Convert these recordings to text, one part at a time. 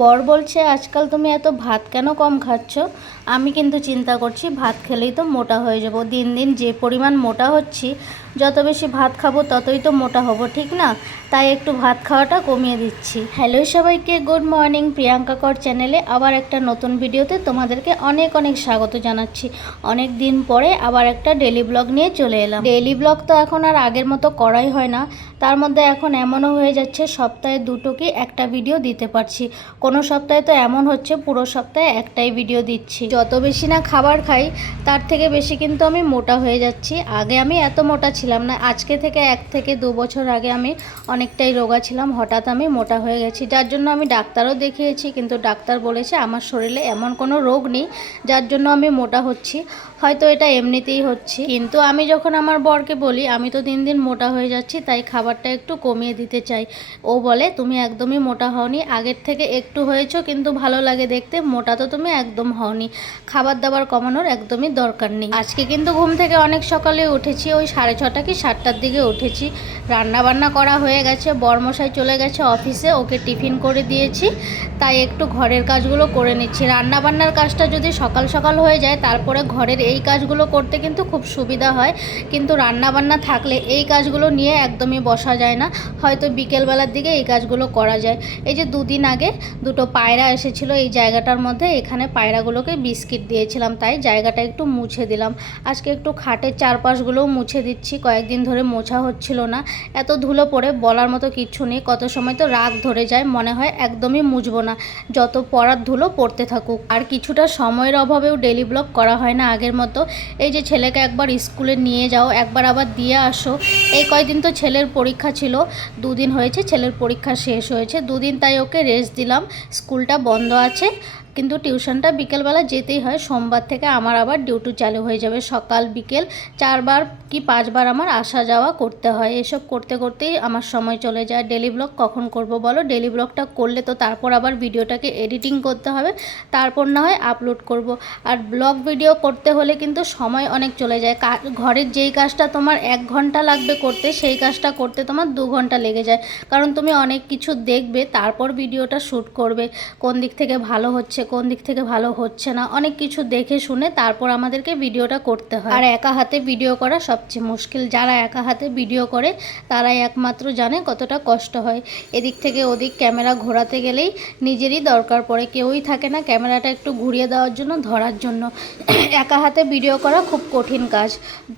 বর বলছে আজকাল তুমি এত ভাত কেন কম খাচ্ছ। আমি কিন্তু চিন্তা করছি ভাত খেলেই তো মোটা হয়ে যাব। দিন দিন যে পরিমাণ মোটা হচ্ছি, যত বেশি ভাত খাবো ততই তো মোটা হব, ঠিক না? তাই একটু ভাত খাওয়াটা কমিয়ে দিচ্ছি। হ্যালো সবাইকে, গুড মর্নিং। প্রিয়াঙ্কা কর চ্যানেলে আবার একটা নতুন ভিডিওতে তোমাদেরকে অনেক অনেক স্বাগত জানাচ্ছি। অনেক দিন পরে আবার একটা ডেলি ব্লগ নিয়ে চলে এলাম। ডেলি ব্লগ তো এখন আর আগের মতো করাই হয় না। তার মধ্যে এখন এমনও হয়ে যাচ্ছে সপ্তাহে দুটো কি একটা ভিডিও দিতে পারছি। কোনো সপ্তাহে তো এমন হচ্ছে পুরো সপ্তাহে একটাই ভিডিও দিচ্ছি। যত বেশি না খাবার খাই তার থেকে বেশি কিন্তু আমি মোটা হয়ে যাচ্ছি। আগে আমি এত মোটা ছিলাম না, আজকে থেকে 1 থেকে 2 বছর আগে আমি অনেকটাই রোগা ছিলাম, হঠাৎ আমি মোটা হয়ে গেছি। যার জন্য আমি ডাক্তারও দেখিয়েছি, কিন্তু ডাক্তার বলেছে আমার শরীরে এমন কোনো রোগ নেই যার জন্য আমি মোটা হচ্ছি, হয়তো এটা এমনিতেই হচ্ছে। কিন্তু আমি যখন আমার বরকে বলি আমি তো দিন দিন মোটা হয়ে যাচ্ছি, তাই খাবারটা একটু কমিয়ে দিতে চাই, ও বলে তুমি একদমই মোটা হওনি, আগের থেকে একটু হয়েছো কিন্তু ভালো লাগে দেখতে, মোটা তো তুমি একদম হওনি, খাবার দাবার কমানোর একদমই দরকার নেই। আজকে কিন্তু ঘুম থেকে অনেক সকালে উঠেছি, ওই 6:30 কি 7টার দিকে উঠেছি। রান্না বান্না করা হয়ে গেছে, বরমশাই চলে গেছে অফিসে, ওকে টিফিন করে দিয়েছি, তাই একটু ঘরের কাজগুলো করে নিচ্ছি। রান্না বান্নার কাজটা যদি সকাল সকাল হয়ে যায় তারপরে ঘরের এই কাজগুলো করতে কিন্তু খুব সুবিধা হয়, কিন্তু রান্না বান্না থাকলে এই কাজগুলো নিয়ে একদমই বসা যায় না, হয়তো বিকেলবেলার দিকে এই কাজগুলো করা যায়। এই যে 2 দিন আগে দুটো পায়রা এসেছিলো এই জায়গাটার মধ্যে, এখানে পায়রাগুলোকে বিস্কিট দিয়েছিলাম, তাই জায়গাটা একটু মুছে দিলাম। আজকে একটু খাটের চারপাশগুলোও মুছে দিচ্ছি, কয়েকদিন ধরে মোছা হচ্ছিল না, এত ধুলো পড়ে বলার মতো কিচ্ছু নেই। কত সময় তো রাগ ধরে যায়, মনে হয় একদমই মুছবো না, যত পড়ার ধুলো পড়তে থাকুক। আর কিছুটা সময়ের অভাবেও ডেলি ব্লগ করা হয় না আগের মতো। এই যে ছেলেকে একবার স্কুলে নিয়ে যাও, একবার আবার দিয়ে আসো, এই কয়দিন তো ছেলের পরীক্ষা ছিল, 2 দিন হয়েছে ছেলের পরীক্ষা শেষ হয়েছে, 2 দিন তাই ওকে রেস্ট দিলাম। স্কুলটা বন্ধ আছে, কিন্তু টিউশনটা বিকেলবেলা যেতেই হয়। সোমবার থেকে আমার আবার ডিউটি চালু হয়ে যাবে, সকাল বিকেল 4বার কি 5বার আমার আসা যাওয়া করতে হয়। এসব করতে করতেই আমার সময় চলে যায়। ডেলি ব্লগ কখন করব বলো? ডেলি ব্লগটা করলে তো তারপর আবার ভিডিওটাকে এডিটিং করতে হবে, তারপর না হয় আপলোড করব। আর ব্লগ ভিডিও করতে হলে কিন্তু সময় অনেক চলে যায়। ঘরের যেই কাজটা তোমার 1 ঘন্টা লাগবে করতে, সেই কাজটা করতে তোমার 2 ঘন্টা লেগে যায়, কারণ তুমি অনেক কিছু দেখবে, তারপর ভিডিওটা শ্যুট করবে, কোন দিক থেকে ভালো হচ্ছে কোন দিক থেকে ভালো হচ্ছে না, অনেক কিছু দেখে শুনে তারপর আমাদেরকে ভিডিওটা করতে হয়। আর একা হাতে ভিডিও করা সবচেয়ে মুশকিল, যারা একা হাতে ভিডিও করে তারাই একমাত্র জানে কতটা কষ্ট হয়। এদিক থেকে ওদিক ক্যামেরা ঘোরাতে গেলেই নিজেরই দরকার পড়ে, কেউই থাকে না ক্যামেরাটা একটু ঘুরিয়ে দেওয়ার জন্য, ধরার জন্য। একা হাতে ভিডিও করা খুব কঠিন কাজ,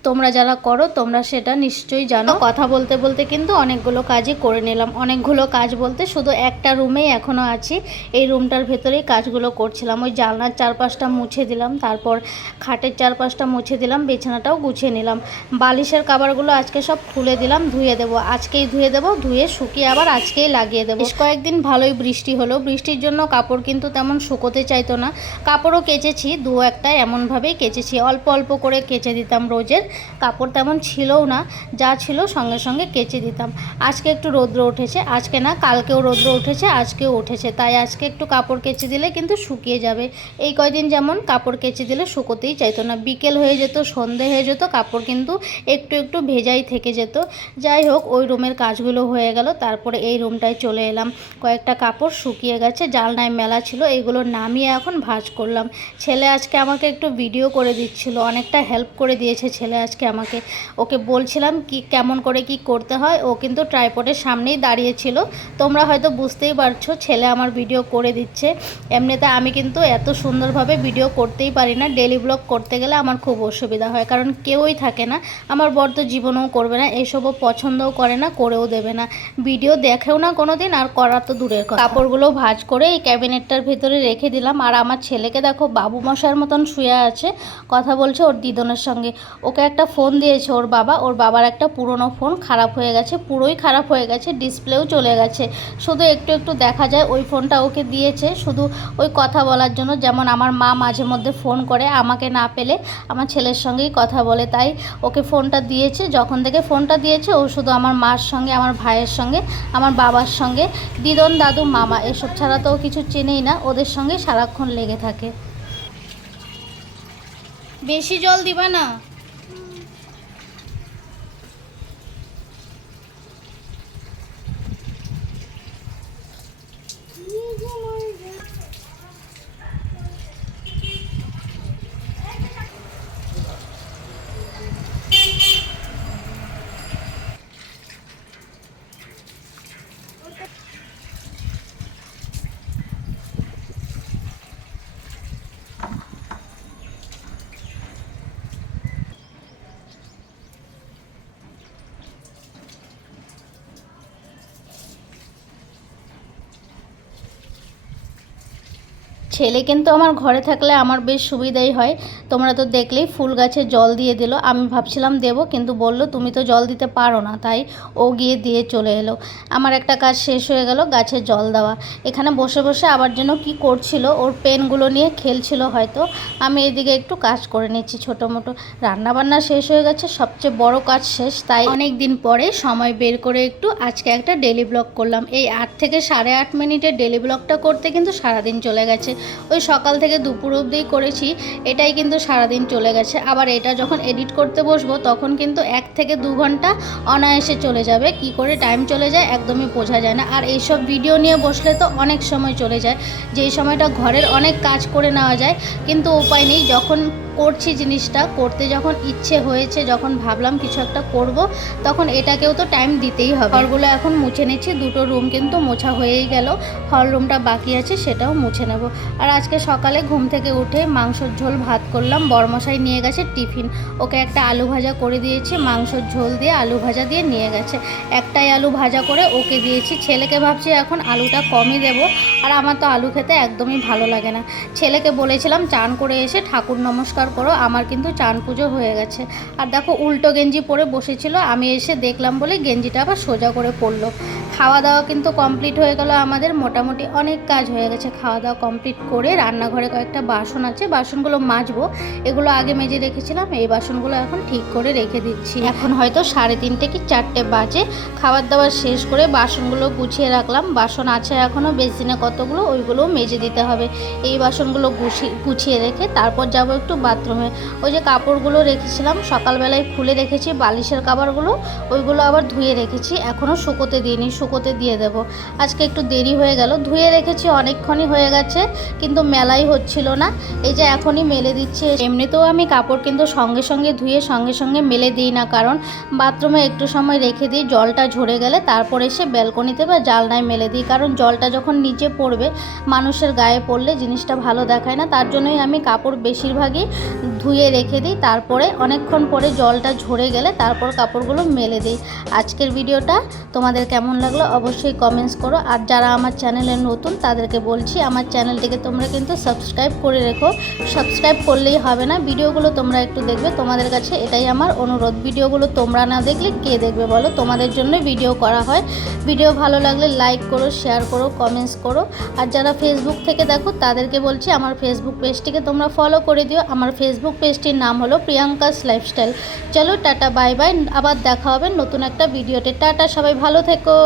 তোমরা যারা করো তোমরা সেটা নিশ্চয়ই জানো। কথা বলতে বলতে কিন্তু অনেকগুলো কাজই করে নিলাম, অনেকগুলো কাজ বলতে শুধু একটা রুমেই এখনও আছি, এই রুমটার ভেতরেই কাজগুলো করছিলাম। ওই জানলার চারপাশটা মুছে দিলাম, তারপর খাটের চারপাশটা মুছে দিলাম, বিছানাটাও গুছিয়ে নিলাম। বালিশের কভারগুলো আজকে সব খুলে দিলাম, ধুয়ে দেবো, আজকেই ধুয়ে দেবো, ধুয়ে শুকিয়ে আবার আজকেই লাগিয়ে দেবো। বেশ কয়েকদিন ভালোই বৃষ্টি হলো, বৃষ্টির জন্য কাপড় কিন্তু তেমন শুকোতে চাইতো না, কাপড়ও কেচেছি, 2-1টা এমনভাবেই কেচেছি, অল্প অল্প করে কেচে দিতাম। রোজের কাপড় তেমন ছিলও না, যা ছিল সঙ্গে সঙ্গে কেচে দিতাম। আজকে একটু রৌদ্র উঠেছে, আজকে না কালকেও রৌদ্র উঠেছে, আজকেও উঠেছে, তাই আজকে একটু কাপড় কেচে দিলে কিন্তু শুকিয়ে যাবে। এই কয়দিন যেমন কাপড় কেচে দিলে শুকোতেই চাইতো না, বিকেল হয়ে যেত, সন্ধে হয়ে যেত, কাপড় কিন্তু একটু একটু ভেজাই থেকে যেত। যাই হোক, ওই রুমের কাজগুলো হয়ে গেল, তারপরে এই রুমটায় চলে এলাম। কয়েকটা কাপড় শুকিয়ে গেছে, জালনায় মেলা ছিল, এগুলো নামিয়ে এখন ভাঁজ করলাম। ছেলে আজকে আমাকে একটু ভিডিও করে দিচ্ছিল, অনেকটা হেল্প করে দিয়েছে ছেলে আজকে আমাকে। ওকে বলছিলাম কি কেমন করে কি করতে হয়, ও কিন্তু ট্রাইপডের সামনেই দাঁড়িয়েছিল, তোমরা হয়তো বুঝতেই পারছো ছেলে আমার ভিডিও করে দিচ্ছে। এমনিতে আমি কিন্তু এত সুন্দরভাবে ভিডিও করতেই পারি না, ডেলি ব্লগ করতে গেলে আমার খুব অসুবিধা হয়, কারণ কেউই থাকে না। আমার বর তো জীবনেও করবে না, এসবও পছন্দও করে না, করেও দেবে না, ভিডিও দেখেও না কোনো দিন, আর করা তো দূরের কথা। কাপড়গুলো ভাঁজ করে এই ক্যাবিনেটটার ভিতরে রেখে দিলাম। আর আমার ছেলেকে দেখো বাবু মশার মতন শুয়ে আছে, কথা বলছে ওর দিদনের সঙ্গে। ওকে একটা ফোন দিয়েছে ওর বাবা, ওর বাবার একটা পুরনো ফোন খারাপ হয়ে গেছে, পুরোই খারাপ হয়ে গেছে, ডিসপ্লেও চলে গেছে, শুধু একটু একটু দেখা যায়। ওই ফোনটা ওকে দিয়েছে শুধু ওই কথা বলার জন্য, যেমন আমার মা মাঝে মধ্যে ফোন করে আমাকে না পেলে আমার ছেলের সঙ্গেই কথা বলে, তাই ওকে ফোনটা দিয়েছে। যখন থেকে ফোনটা দিয়েছে ও শুধু আমার মার সঙ্গে, আমার ভাইয়ের সঙ্গে, আমার বাবার সঙ্গে, দিদন দাদু মামা এসব ছাড়া তো ও কিছু চেনেই না, ওদের সঙ্গে সারাক্ষণ লেগে থাকে। বেশি জল দিবা না। ছেলে কিন্তু আমার ঘরে থাকলে আমার বেশ সুবিধাই হয়। তোমরা তো দেখলেই ফুল গাছে জল দিয়ে দিল। আমি ভাবছিলাম দেবো, কিন্তু বলল তুমি তো জল দিতে পারো না, তাই ও গিয়ে দিয়ে চলে এলো। আমার একটা কাজ শেষ হয়ে গেল, গাছে জল দেওয়া। এখানে বসে বসে আবার যেন কি করছিল, ওর পেনগুলো নিয়ে খেলছিল হয়তো। আমি এদিকে একটু কাজ করে নিচ্ছি ছোটো মোটো। রান্নাবান্না শেষ হয়ে গেছে, সবচেয়ে বড় কাজ শেষ। তাই অনেক দিন পরে সময় বের করে একটু আজকে একটা ডেলি ব্লগ করলাম। এই 8 থেকে 8.5 মিনিটের ডেলি ব্লগটা করতে কিন্তু সারাদিন চলে গেছে। ওই সকাল থেকে দুপুর অবধিই করেছি, এটাই কিন্তু সারাদিন চলে গেছে। আবার এটা যখন এডিট করতে বসবো তখন কিন্তু 1 থেকে 2 ঘন্টা অনায়াসে চলে যাবে। কি করে টাইম চলে যায় একদমই বোঝা যায় না। আর এইসব ভিডিও নিয়ে বসলে তো অনেক সময় চলে যায়, যেই সময়টা ঘরের অনেক কাজ করে নেওয়া যায়, কিন্তু উপায় নেই। যখন করছি জিনিসটা করতে যখন ইচ্ছে হয়েছে, যখন ভাবলাম কিছু একটা করব, তখন এটাকেও তো টাইম দিতেই হবে। ঘরগুলো এখন মুছে নিচ্ছি, দুটো রুম কিন্তু মোছা হয়েই গেল, হল রুমটা বাকি আছে সেটাও মুছে নেব। আর আজকে সকালে ঘুম থেকে উঠে মাংসর ঝোল ভাত করলাম। বড়মশাই নিয়ে গেছে টিফিন, ওকে একটা আলু ভাজা করে দিয়েছি, মাংসর ঝোল দিয়ে আলু ভাজা দিয়ে নিয়ে গেছে। একটাই আলু ভাজা করে ওকে দিয়েছি। ছেলেকে ভাবছি এখন আলুটা কমই দেব, আর আমার তো আলু খেতে একদমই ভালো লাগে না। ছেলেকে বলেছিলাম চান করে এসে ঠাকুর নমস্কার করো, আমার কিন্তু চান পুজো হয়ে গেছে। আর দেখো উল্টো গেঞ্জি পরে বসেছিল, আমি এসে দেখলাম বলে গেঞ্জিটা আবার সোজা করে পরলো। খাওয়া দাওয়া কিন্তু কমপ্লিট হয়ে গেল আমাদের, মোটামুটি অনেক কাজ হয়ে গেছে। খাওয়া দাওয়া কমপ্লিট করে রান্নাঘরে কয়েকটা বাসন আছে, বাসনগুলো মাজবো। এগুলো আগে মেজে রেখেছিলাম, এই বাসনগুলো এখন ঠিক করে রেখে দিচ্ছি। এখন হয়তো 3:30 কি 4টে বাজে। খাবার দাবার শেষ করে বাসনগুলো গুছিয়ে রাখলাম। বাসন আছে এখনও বেসিনে কতগুলো, ওইগুলোও মেজে দিতে হবে। এই বাসনগুলো গুছিয়ে রেখে তারপর যাব একটু বাথরুমে। ওই যে কাপড়গুলো রেখেছিলাম সকালবেলায় খুলে রেখেছি, বালিশের কাপড়গুলো, ওইগুলো আবার ধুয়ে রেখেছি, এখনও শুকোতে দিইনি, শুকোতে দিয়ে দেব। আজকে একটু দেরি হয়ে গেল, ধুয়ে রেখেছি অনেকক্ষণই হয়ে গেছে, কিন্তু মেলাই হচ্ছিল না। এই যে এখনই মেলে দিচ্ছি। এমনিতেও আমি কাপড় কিন্তু সঙ্গে সঙ্গে ধুয়ে সঙ্গে সঙ্গে মেলে দিই না, কারণ বাথরুমে একটু সময় রেখে দিই, জলটা ঝরে গেলে তারপর এসে ব্যালকনিতে বা জানলায় মেলে দিই। কারণ জলটা যখন নিচে পড়বে, মানুষের গায়ে পড়লে জিনিসটা ভালো দেখায় না। তার জন্যই আমি কাপড় বেশিরভাগই ধুয়ে রেখে দিই, তারপরে অনেকক্ষণ পরে জলটা ঝরে গেলে তারপর কাপড়গুলো মেলে দিই। আজকের ভিডিওটা তোমাদের কেমন লাগলো অবশ্যই কমেন্টস করো। আর যারা আমার চ্যানেলে নতুন তাদেরকে বলছি, আমার চ্যানেলটিকে তোমরা কিন্তু সাবস্ক্রাইব করে রেখো। সাবস্ক্রাইব করলেই হবে না, ভিডিওগুলো তোমরা একটু দেখবে, তোমাদের কাছে এটাই আমার অনুরোধ। ভিডিওগুলো তোমরা না দেখলে কে দেখবে বলো? তোমাদের জন্যই ভিডিও করা হয়। ভিডিও ভালো লাগলে লাইক করো, শেয়ার করো, কমেন্টস করো। আর যারা ফেসবুক থেকে দেখো তাদেরকে বলছি আমার ফেসবুক পেজটিকে তোমরা ফলো করে দিও। আমার ফেসবুক পেজটির নাম হলো প্রিয়াঙ্কাস লাইফস্টাইল। চলো টাটা বাই বাই, আবার দেখা হবে নতুন একটা ভিডিওতে। টাটা, সবাই ভালো থেকো।